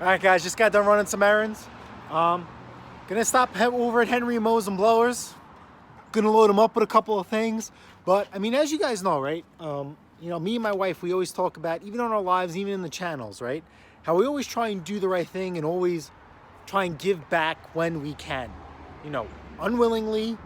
All right, guys, just got done running some errands. Gonna stop over at Henry Mows and Blowers. Gonna load them up with a couple of things. But I mean, as you guys know, right? Me and my wife, we always talk about, even on our lives, even in the channels, right? How we always try and do the right thing and always try and give back when we can. Unwillingly,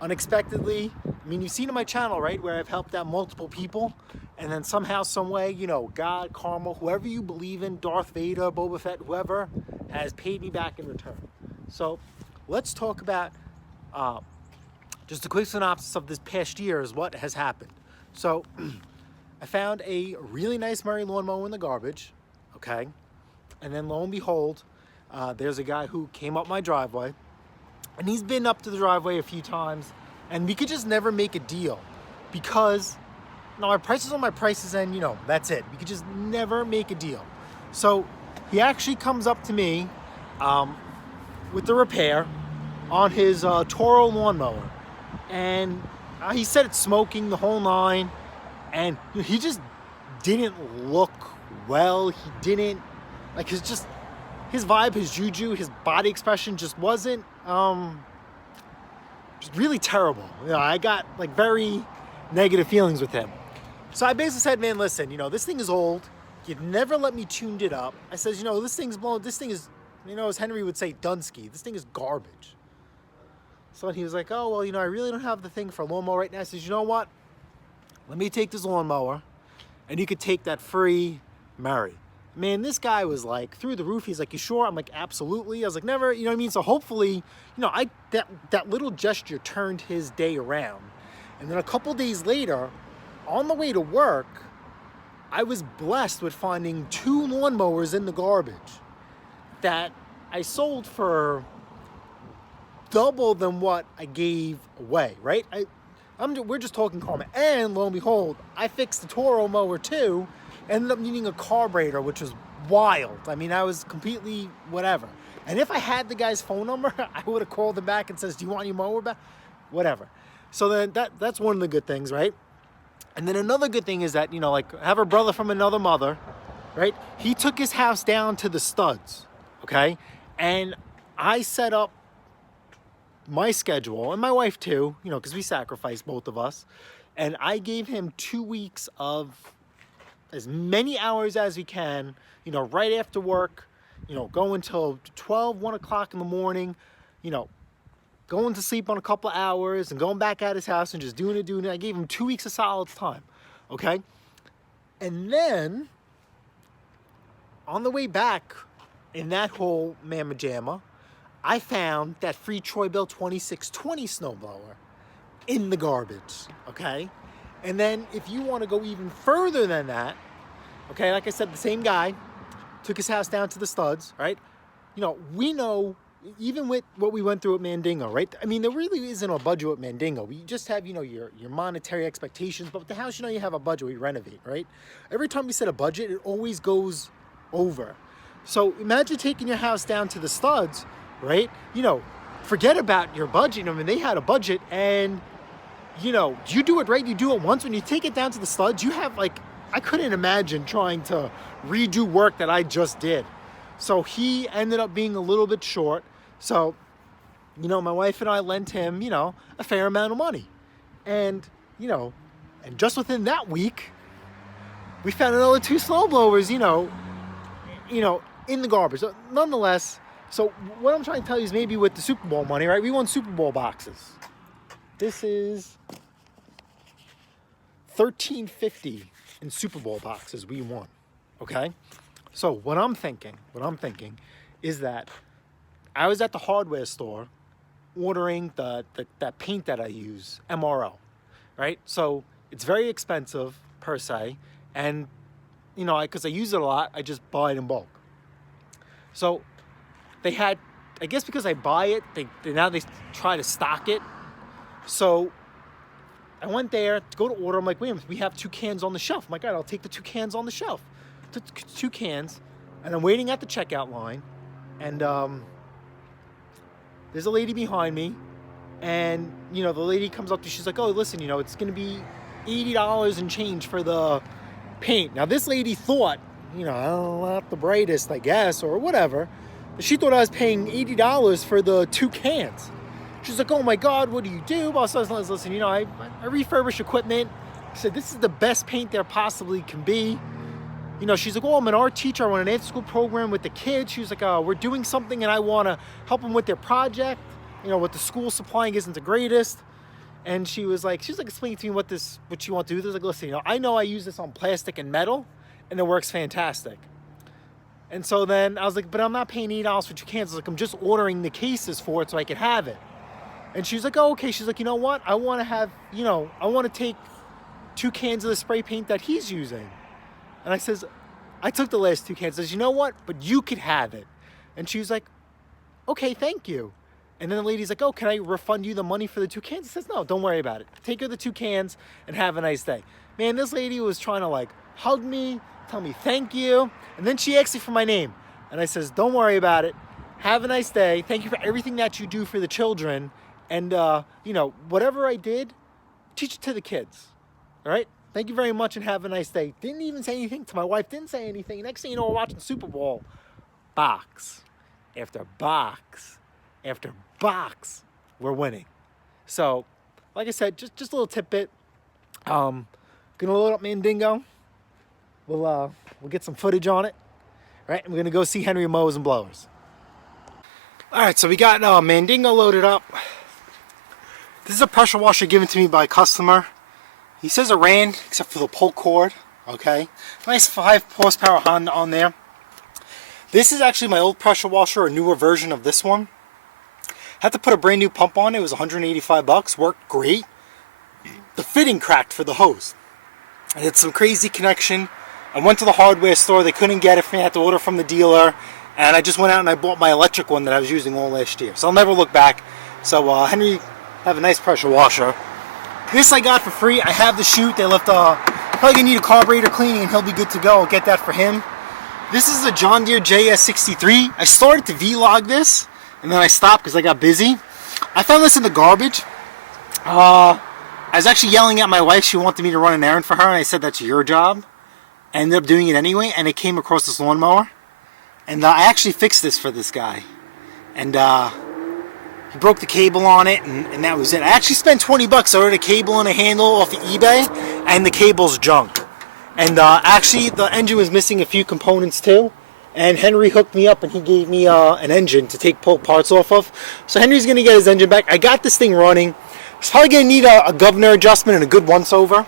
unexpectedly. I mean, you've seen on my channel, right, where I've helped out multiple people, and then somehow, some way, God, karma, whoever you believe in, Darth Vader, Boba Fett, whoever, has paid me back in return. So let's talk about just a quick synopsis of this past year is what has happened. So I found a really nice Murray lawnmower in the garbage, okay? And then lo and behold, there's a guy who came up my driveway, and he's been up to the driveway a few times, and we could just never make a deal because my prices on my prices, and that's it. We could just never make a deal. So he actually comes up to me with the repair on his Toro lawnmower, and he said it's smoking the whole nine, and he just didn't look well. He didn't his vibe, his juju, his body expression just wasn't just really terrible. I got very negative feelings with him. So I basically said, man, listen, this thing is old. You'd never let me tuned it up. I says, this thing's blown. This thing is, as Henry would say, Dunsky. This thing is garbage. So he was like, oh, well, I really don't have the thing for a lawnmower right now. I says, you know what? Let me take this lawnmower, and you could take that free Murray. Man, this guy was through the roof. He's like, you sure? I'm like, absolutely. I was like, never, you know what I mean? So hopefully, that little gesture turned his day around. And then a couple days later, on the way to work, I was blessed with finding 2 lawnmowers in the garbage that I sold for double than what I gave away, right? We're just talking karma. And lo and behold, I fixed the Toro mower too. Ended up needing a carburetor, which was wild. I mean, I was completely whatever. And if I had the guy's phone number, I would have called him back and says, do you want your mower back? Whatever. So then that's one of the good things, right? And then another good thing is that, I have a brother from another mother, right? He took his house down to the studs, okay? And I set up my schedule, and my wife too, because we sacrificed, both of us. And I gave him 2 weeks of as many hours as we can, right after work, go until 12, 1 o'clock in the morning, going to sleep on a couple of hours and going back at his house and just doing it. I gave him 2 weeks of solid time, okay? And then, on the way back in that whole mamma jamma, I found that free Troy-Bill 2620 snowblower in the garbage, okay? And then if you want to go even further than that, okay, like I said, the same guy took his house down to the studs, right? We know, even with what we went through at Mandingo, right? I mean, there really isn't a budget at Mandingo. We just have, your monetary expectations. But with the house, you have a budget. We renovate, right? Every time we set a budget, it always goes over. So imagine taking your house down to the studs, right? Forget about your budget. I mean, they had a budget, and you do it right, you do it once. When you take it down to the studs, you have I couldn't imagine trying to redo work that I just did. So he ended up being a little bit short. So, my wife and I lent him, a fair amount of money. And, and just within that week, we found another 2 snowblowers, in the garbage. So, nonetheless, so what I'm trying to tell you is maybe with the Super Bowl money, right? We won Super Bowl boxes. This is $13.50 in Super Bowl boxes we won, okay? So what I'm thinking is that I was at the hardware store ordering that paint that I use, MRO, right? So it's very expensive per se, and because I use it a lot, I just buy it in bulk. So they had, I guess because I buy it, they try to stock it. So I went there to go to order. I'm like, wait a minute, we have 2 cans on the shelf. I'm like, all right, I'll take the 2 cans on the shelf. Took 2 cans, and I'm waiting at the checkout line, and there's a lady behind me, and the lady comes up to me, she's like, oh, listen, it's gonna be $80 and change for the paint. Now this lady thought you know, not the brightest, I guess, or whatever. But she thought I was paying $80 for the 2 cans. She's like, oh my God, what do you do? Well, so I was listen, you know, I refurbish equipment. I said, this is the best paint there possibly can be. You know, she's like, oh, I'm an art teacher. I run an after-school program with the kids. She was like, we're doing something and I want to help them with their project. You know, what the school supplying isn't the greatest. And she was like explaining to me what she wants to do. There's like, listen, you know, I know I use this on plastic and metal and it works fantastic. And so then I was like, but I'm not paying $8 for 2 cans. I was like, I'm just ordering the cases for it so I can have it. And she's like, oh, okay. She's like, you know what? I want to take 2 cans of the spray paint that he's using. And I says, I took the last 2 cans. I says, you know what? But you could have it. And she was like, okay, thank you. And then the lady's like, oh, can I refund you the money for the 2 cans? I says, no, don't worry about it. Take her the 2 cans and have a nice day. Man, this lady was trying to like hug me, tell me thank you. And then she asked me for my name. And I says, don't worry about it. Have a nice day. Thank you for everything that you do for the children. And, you know, whatever I did, teach it to the kids. All right? Thank you very much and have a nice day. Didn't even say anything to my wife. Didn't say anything. Next thing you know, we're watching Super Bowl. Box after box after box. We're winning. So, like I said, just a little tidbit. Gonna load up Mandingo. We'll get some footage on it. All right? And we're gonna go see Henry Mowers and Blowers. All right, so we got Mandingo loaded up. This is a pressure washer given to me by a customer. He says it ran, except for the pull cord, okay? Nice 5 horsepower Honda on there. This is actually my old pressure washer, a newer version of this one. Had to put a brand new pump on it. It was 185 bucks, worked great. The fitting cracked for the hose. I did some crazy connection. I went to the hardware store, they couldn't get it for me, I had to order from the dealer. And I just went out and I bought my electric one that I was using all last year. So I'll never look back. So Henry, have a nice pressure washer. This I got for free. I have the chute. They left probably gonna need a carburetor cleaning and he'll be good to go. I'll get that for him. This is a John Deere JS63. I started to vlog this and then I stopped because I got busy. I found this in the garbage. I was actually yelling at my wife. She wanted me to run an errand for her and I said, that's your job. I ended up doing it anyway and it came across this lawnmower. And I actually fixed this for this guy. And he broke the cable on it, and that was it. I actually spent 20 bucks. I ordered a cable and a handle off of eBay, and the cable's junk. And actually, the engine was missing a few components too. And Henry hooked me up, and he gave me an engine to pull parts off of. So Henry's going to get his engine back. I got this thing running. It's probably going to need a governor adjustment and a good once-over.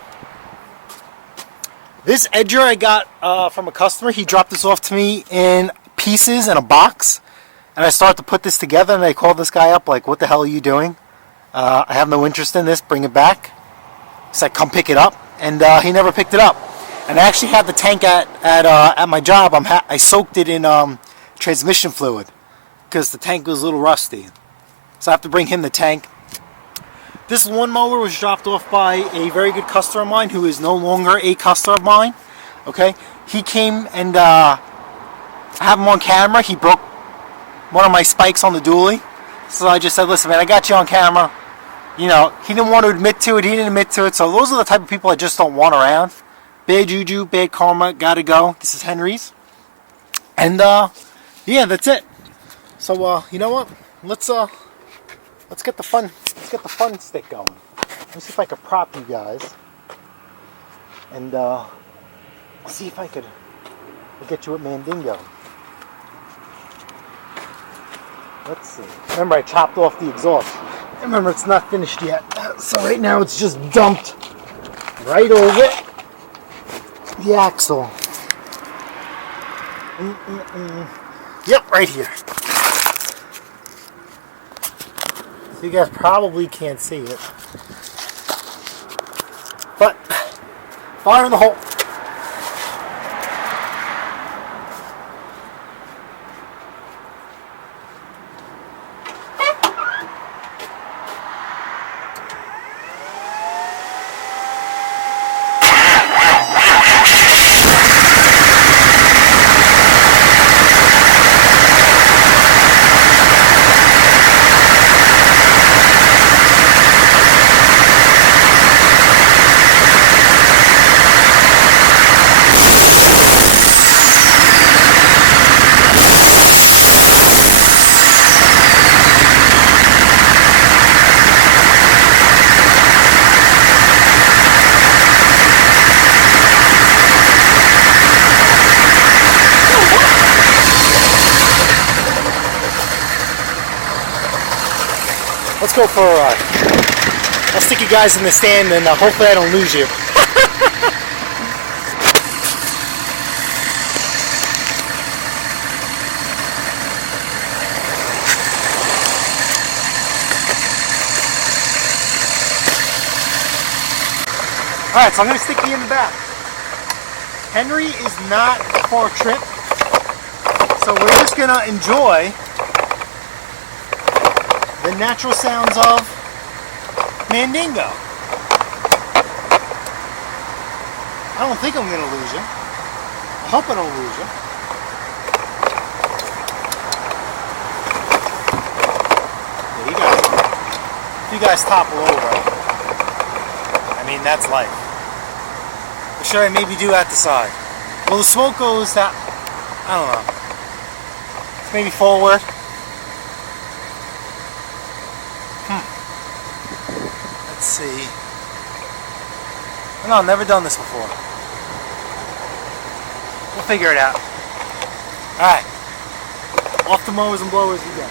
This edger I got from a customer. He dropped this off to me in pieces in a box. And I start to put this together, and I call this guy up, like, what the hell are you doing? I have no interest in this. Bring it back. So I come pick it up, and he never picked it up. And I actually had the tank at my job. I soaked it in transmission fluid because the tank was a little rusty. So I have to bring him the tank. This lawnmower was dropped off by a very good customer of mine who is no longer a customer of mine. Okay, he came and I have him on camera. He broke one of my spikes on the dually. So I just said, listen, man, I got you on camera. You know, he didn't want to admit to it. He didn't admit to it. So those are the type of people I just don't want around. Bad juju, bad karma, gotta go. This is Henry's. And, yeah, that's it. So, you know what? Let's get the fun stick going. Let me see if I can prop you guys. And, see if I could get you at Mandingo. Let's see. Remember, I chopped off the exhaust. Remember, it's not finished yet. So right now, it's just dumped right over the axle. Yep, right here. So you guys probably can't see it. But, fire in the hole. let's go for a ride. I'll stick you guys in the stand and hopefully I don't lose you. Alright, so I'm going to stick you in the back. Henry is not for a trip, so we're just going to enjoy the natural sounds of Mandingo. I don't think I'm going to lose you. I hope I don't lose you. Yeah, you guys topple over. I mean, that's life. Or should I maybe do at the side? Well, the smoke goes that, I don't know. Maybe forward. Let's see. No, I've never done this before. We'll figure it out. Alright. Off the mowers and blowers we go.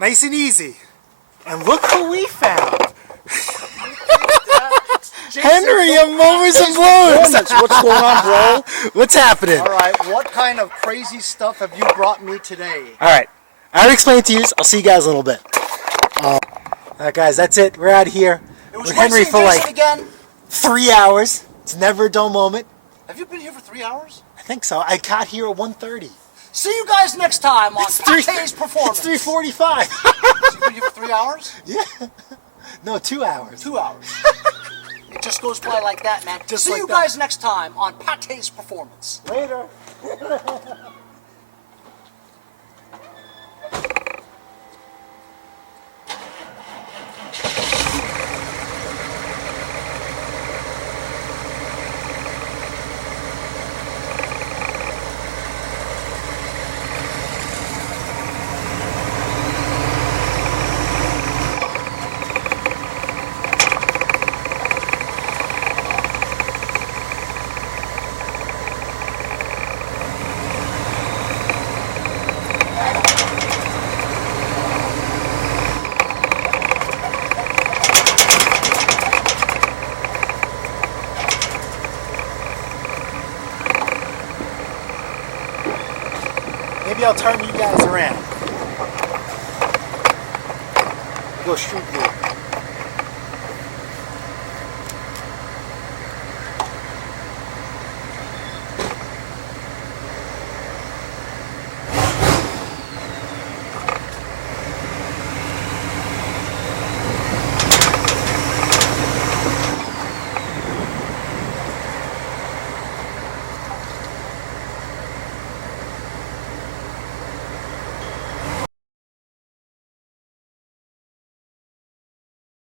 Nice and easy. And look who we found. Henry of Mowers and Blowers. What's going on, bro? What's happening? All right, what kind of crazy stuff have you brought me today? All right, I'll explain it to you. I'll see you guys in a little bit. All right, guys, that's it. We're out of here with Henry for like again? 3 hours. It's never a dull moment. Have you been here for 3 hours? I think so. I got here at 1:30. See you guys next time on PATTAY'S Performance. It's 3:45. So you've been here for 3 hours? Yeah. No, 2 hours. 2 hours. It just goes by like that, man. Just See like you that. guys next time on PATTAY'S Performance. Later. Maybe I'll turn you guys around. Go street view.